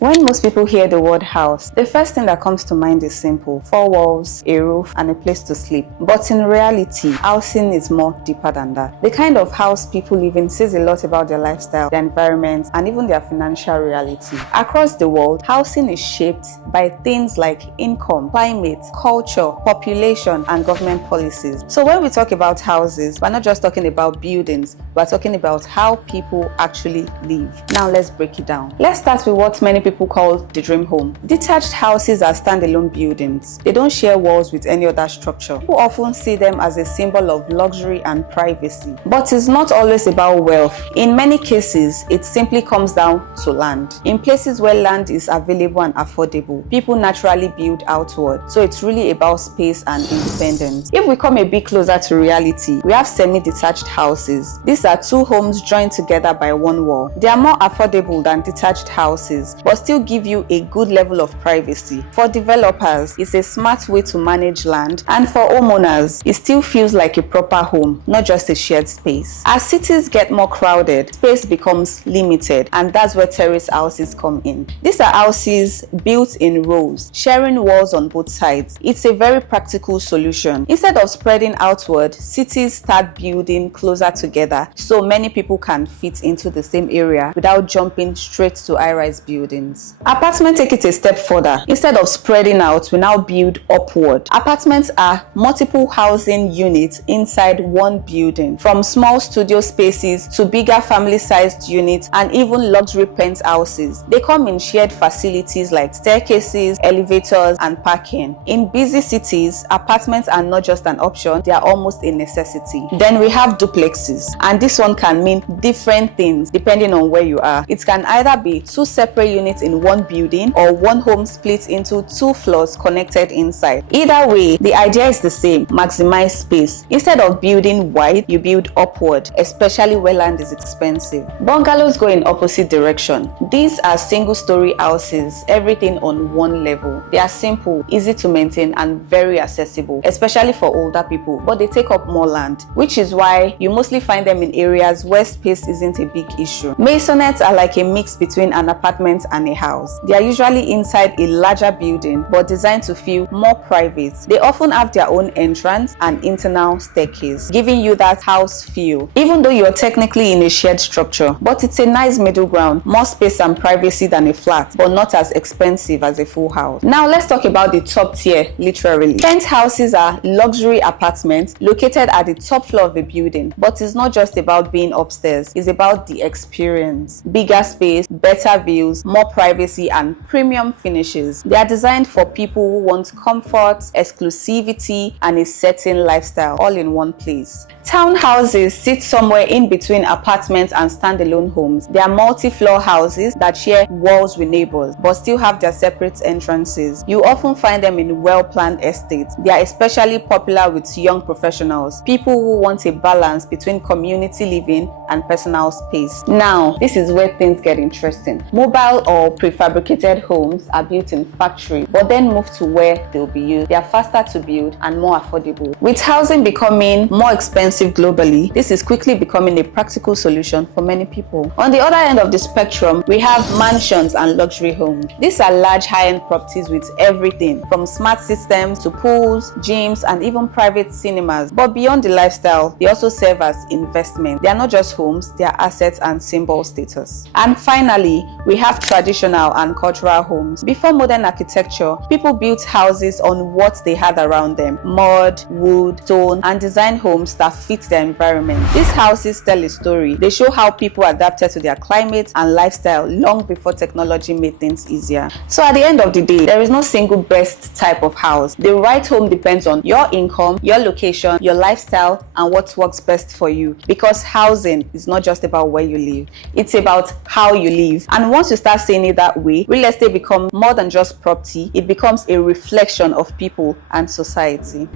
When most people hear the word house, the first thing that comes to mind is simple: four walls, a roof, and a place to sleep. But in reality, housing is more deeper than that. The kind of house people live in says a lot about their lifestyle, their environment, and even their financial reality. Across the world, housing is shaped by things like income, climate, culture, population, and government policies. So when we talk about houses, we're not just talking about buildings, we're talking about how people actually live. Now let's break it down. Let's start with what many people call the dream home. Detached houses are standalone buildings. They don't share walls with any other structure. People often see them as a symbol of luxury and privacy. But it's not always about wealth. In many cases, it simply comes down to land. In places where land is available and affordable, people naturally build outward. So it's really about space and independence. If we come a bit closer to reality, we have semi-detached houses. These are two homes joined together by one wall. They are more affordable than detached houses, but still give you a good level of privacy. For developers, it's a smart way to manage land, and for homeowners, it still feels like a proper home, not just a shared space. As cities get more crowded, space becomes limited, and that's where terrace houses come in. These are houses built in rows, sharing walls on both sides. It's a very practical solution. Instead of spreading outward, cities start building closer together so many people can fit into the same area without jumping straight to high-rise buildings. Apartments take it a step further. Instead of spreading out, we now build upward. Apartments are multiple housing units inside one building, from small studio spaces to bigger family-sized units and even luxury penthouses. They come in shared facilities like staircases, elevators, and parking. In busy cities, apartments are not just an option, they are almost a necessity. Then we have duplexes, and this one can mean different things depending on where you are. It can either be two separate units in one building or one home split into two floors connected inside. Either way, the idea is the same: maximize space. Instead of building wide, you build upward, especially where land is expensive. Bungalows go in opposite direction. These are single-story houses, everything on one level. They are simple, easy to maintain, and very accessible, especially for older people, but they take up more land, which is why you mostly find them in areas where space isn't a big issue. Maisonettes are like a mix between an apartment and a house. They are usually inside a larger building but designed to feel more private. They often have their own entrance and internal staircase, giving you that house feel, even though you're technically in a shared structure. But it's a nice middle ground, more space and privacy than a flat, but not as expensive as a full house. Now let's talk about the top tier, literally. Penthouses are luxury apartments located at the top floor of a building, but it's not just about being upstairs, it's about the experience. Bigger space, better views, more privacy, and premium finishes. They are designed for people who want comfort, exclusivity, and a certain lifestyle all in one place. Townhouses sit somewhere in between apartments and standalone homes. They are multi-floor houses that share walls with neighbors but still have their separate entrances. You often find them in well-planned estates. They are especially popular with young professionals, people who want a balance between community living and personal space. Now, this is where things get interesting. Mobile or prefabricated homes are built in factory but then moved to where they'll be used. They are faster to build and more affordable. With housing becoming more expensive globally, this is quickly becoming a practical solution for many people. On the other end of the spectrum, we have mansions and luxury homes. These are large high-end properties with everything from smart systems to pools, gyms, and even private cinemas. But beyond the lifestyle, they also serve as investment. They are not just homes, they are assets and symbol status. And finally, we have traditional and cultural homes. Before modern architecture, people built houses on what they had around them: mud, wood, stone, and designed homes that fit their environment. These houses tell a story. They show how people adapted to their climate and lifestyle long before technology made things easier. So at the end of the day, there is no single best type of house. The right home depends on your income, your location, your lifestyle, and what works best for you. Because housing is not just about where you live, it's about how you live. And once you start seeing it that way, real estate becomes more than just property. It becomes a reflection of people and society.